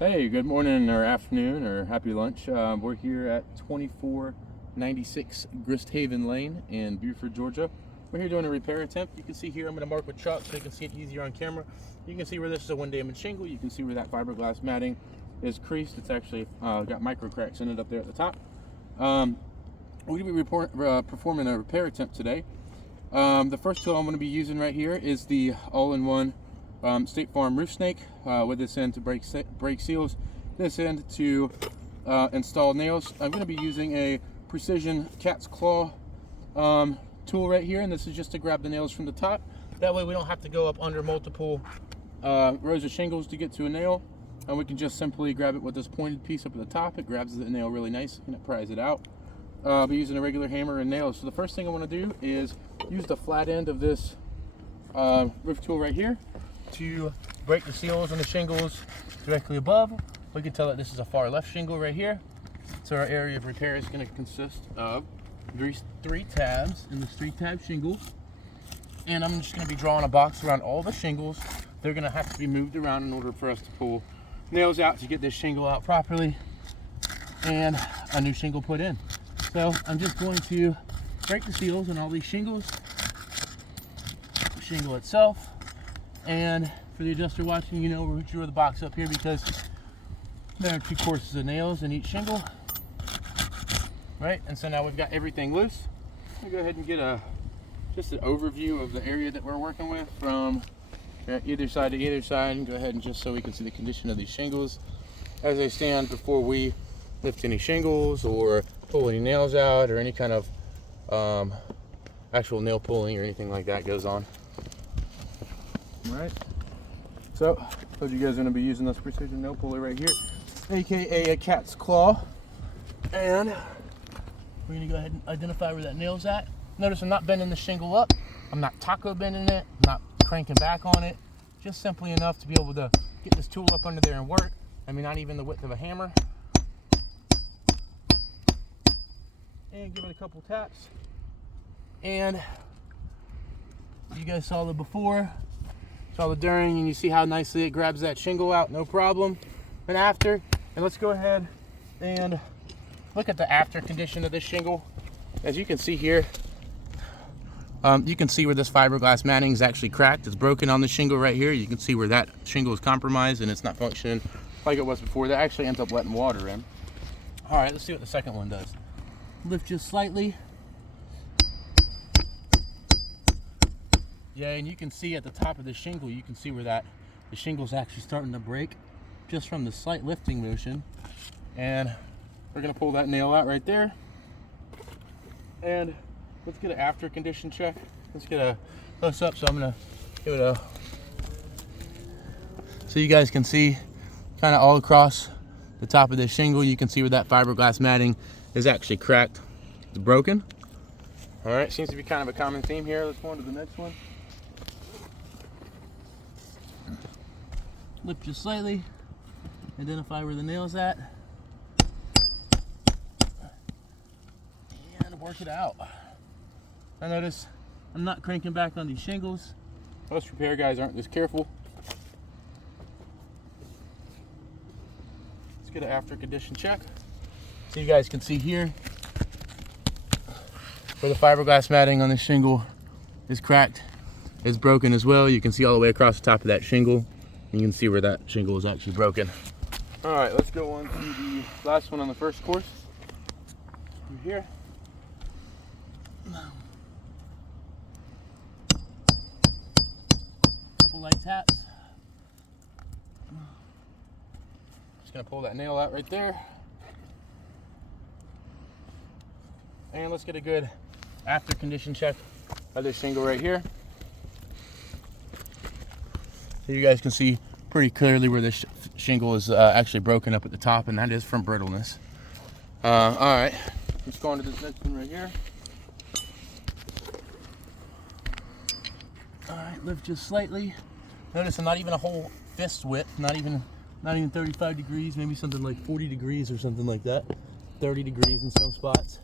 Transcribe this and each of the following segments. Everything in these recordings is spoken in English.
Hey, good morning or afternoon or happy lunch. We're here at 2496 Gristhaven Lane in Buford, Georgia. We're here doing a repair attempt. You can see here, I'm going to mark with chalk so you can see it easier on camera. You can see where this is a wind damaged shingle. You can see where that fiberglass matting is creased. It's actually got micro cracks in it up there at the top. We're going to be performing a repair attempt today. The first tool I'm going to be using right here is the all-in-one State Farm roof snake, with this end to break seals, this end to install nails. I'm going to be using a precision cat's claw tool right here, and this is just to grab the nails from the top. That way we don't have to go up under multiple rows of shingles to get to a nail, and we can just simply grab it with this pointed piece up at the top. It grabs the nail really nice and it pries it out. I'll be using a regular hammer and nails. So the first thing I want to do is use the flat end of this roof tool right here to break the seals on the shingles directly above. We can tell that this is a far left shingle right here. So our area of repair is going to consist of three tabs in this 3-tab shingle. And I'm just going to be drawing a box around all the shingles. They're going to have to be moved around in order for us to pull nails out to get this shingle out properly and a new shingle put in. So I'm just going to break the seals on all these shingles, the shingle itself. And for the adjuster watching, you know we drew the box up here because there are 2 courses of nails in each shingle, right? And so now we've got everything loose. I'll go ahead and get just an overview of the area that we're working with from either side to either side, and go ahead and just so we can see the condition of these shingles as they stand before we lift any shingles or pull any nails out or any kind of actual nail pulling or anything like that goes on. Right, so I told you guys I'm going to be using this precision nail puller right here, aka a cat's claw, and we're going to go ahead and identify where that nail's at. Notice I'm not bending the shingle up, I'm not taco bending it, I'm not cranking back on it, just simply enough to be able to get this tool up under there and work. I mean, not even the width of a hammer. And give it a couple taps, and you guys saw the before, saw the during, and you see how nicely it grabs that shingle out, no problem. And after, and let's go ahead and look at the after condition of this shingle. As you can see here, you can see where this fiberglass matting is actually cracked. It's broken on the shingle right here. You can see where that shingle is compromised and it's not functioning like it was before. That actually ends up letting water in. All right, let's see what the second one does. Lift just slightly. Yeah, and you can see at the top of the shingle, you can see where the shingle's actually starting to break just from the slight lifting motion. And we're gonna pull that nail out right there. And let's get an after condition check. Let's get a close up. So I'm gonna give it so you guys can see kind of all across the top of this shingle. You can see where that fiberglass matting is actually cracked. It's broken. All right, seems to be kind of a common theme here. Let's go on to the next one. Lift just slightly, identify where the nail's at, and work it out. I notice I'm not cranking back on these shingles. Most repair guys aren't this careful. Let's get an after condition check. So you guys can see here where the fiberglass matting on this shingle is cracked. It's broken as well. You can see all the way across the top of that shingle. You can see where that shingle is actually broken. All right, let's go on to the last one on the first course. Over here. Couple light taps. Just gonna pull that nail out right there. And let's get a good after condition check of this shingle right here. So you guys can see pretty clearly where this shingle is actually broken up at the top, and that is from brittleness. All right, let's go on to this next one right here. All right, lift just slightly. Notice I'm not even a whole fist width, not even 35 degrees, maybe something like 40 degrees or something like that. 30 degrees in some spots.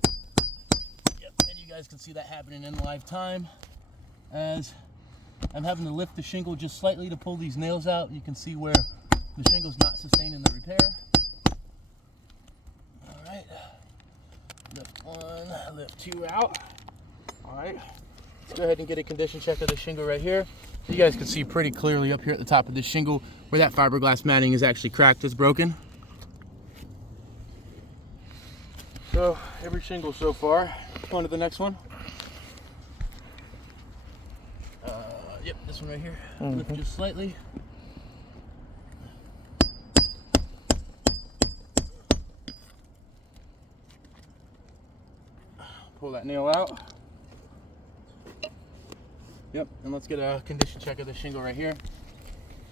Yep, and you guys can see that happening in live time as I'm having to lift the shingle just slightly to pull these nails out. You can see where The shingle's not sustaining the repair. All right, lift one, lift two out. All right, let's go ahead and get a condition check of the shingle right here. So you guys can see pretty clearly up here at the top of this shingle where that fiberglass matting is actually cracked, it's broken. So every shingle so far. On to the next one. Yep, this one right here. Lift just slightly. Pull that nail out. Yep, and let's get a condition check of the shingle right here.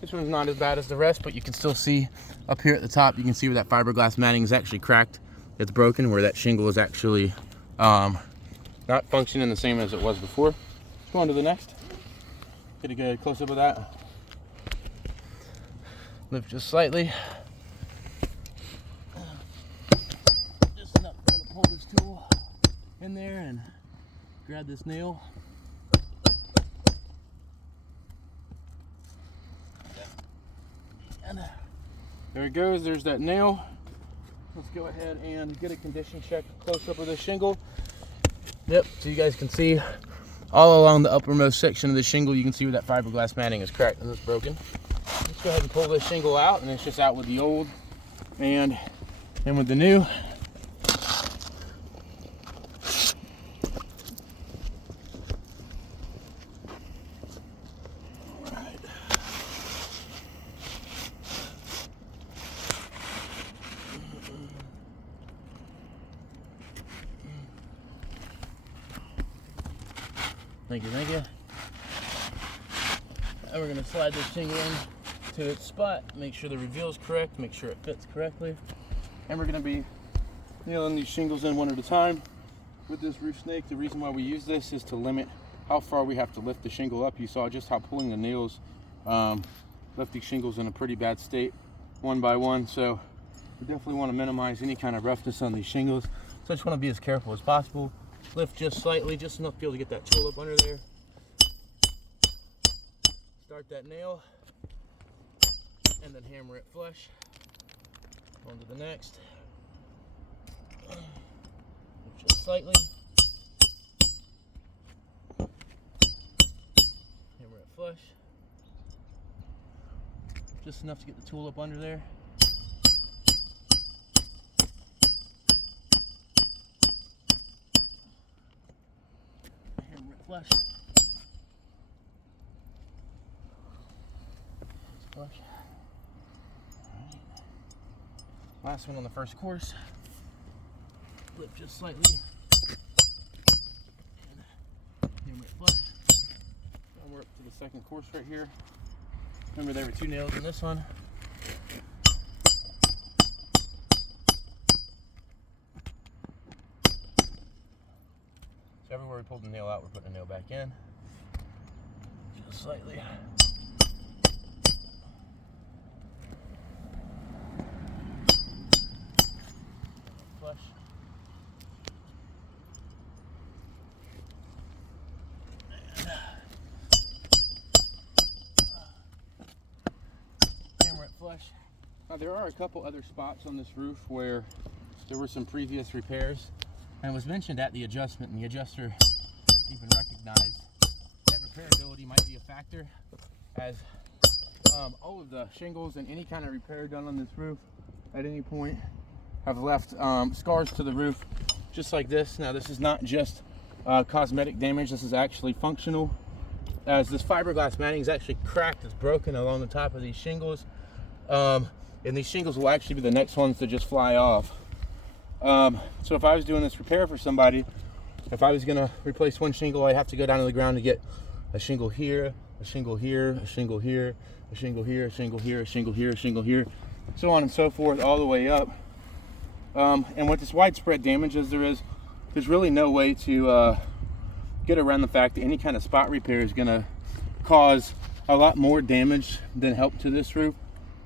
This one's not as bad as the rest, but you can still see up here at the top, you can see where that fiberglass matting is actually cracked. It's broken, where that shingle is actually not functioning the same as it was before. Let's go on to the next. Get a good close-up of that. Lift just slightly. Just enough to pull this tool in there and grab this nail. And there it goes, there's that nail. Let's go ahead and get a condition check close-up of the shingle. Yep, so you guys can see all along the uppermost section of the shingle, you can see where that fiberglass matting is cracked and it's broken. Let's go ahead and pull this shingle out, and it's just out with the old and with the new. Thank you, thank you. And we're gonna slide this shingle in to its spot, make sure the reveal is correct, make sure it fits correctly. And we're gonna be nailing these shingles in one at a time. With this roof snake, the reason why we use this is to limit how far we have to lift the shingle up. You saw just how pulling the nails left these shingles in a pretty bad state, one by one. So we definitely wanna minimize any kind of roughness on these shingles. So I just wanna be as careful as possible. Lift just slightly, just enough to be able to get that tool up under there. Start that nail, and then hammer it flush. On to the next. Lift just slightly. Hammer it flush. Just enough to get the tool up under there. Flush. Flush. Alright. Last one on the first course. Lift just slightly. And hammer it flush. And we're up to the second course right here. Remember, there were two nails in this one. Everywhere we pulled the nail out, we're putting a nail back in. Just slightly. Flush. Hammer it flush. Now there are a couple other spots on this roof where there were some previous repairs. And it was mentioned at the adjustment, and the adjuster even recognized that repairability might be a factor, as all of the shingles and any kind of repair done on this roof at any point have left scars to the roof just like this. Now this is not just cosmetic damage, this is actually functional, as this fiberglass matting is actually cracked, it's broken along the top of these shingles, and these shingles will actually be the next ones to just fly off. So if I was doing this repair for somebody, if I was gonna replace one shingle, I'd have to go down to the ground to get a shingle here, a shingle here, a shingle here, a shingle here, a shingle here, a shingle here, a shingle here, so on and so forth, all the way up. And with this widespread damage as there is, there's really no way to get around the fact that any kind of spot repair is gonna cause a lot more damage than help to this roof,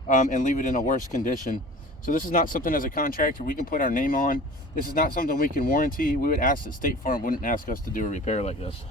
and leave it in a worse condition. So this is not something as a contractor we can put our name on. This is not something we can warranty. We would ask that State Farm wouldn't ask us to do a repair like this.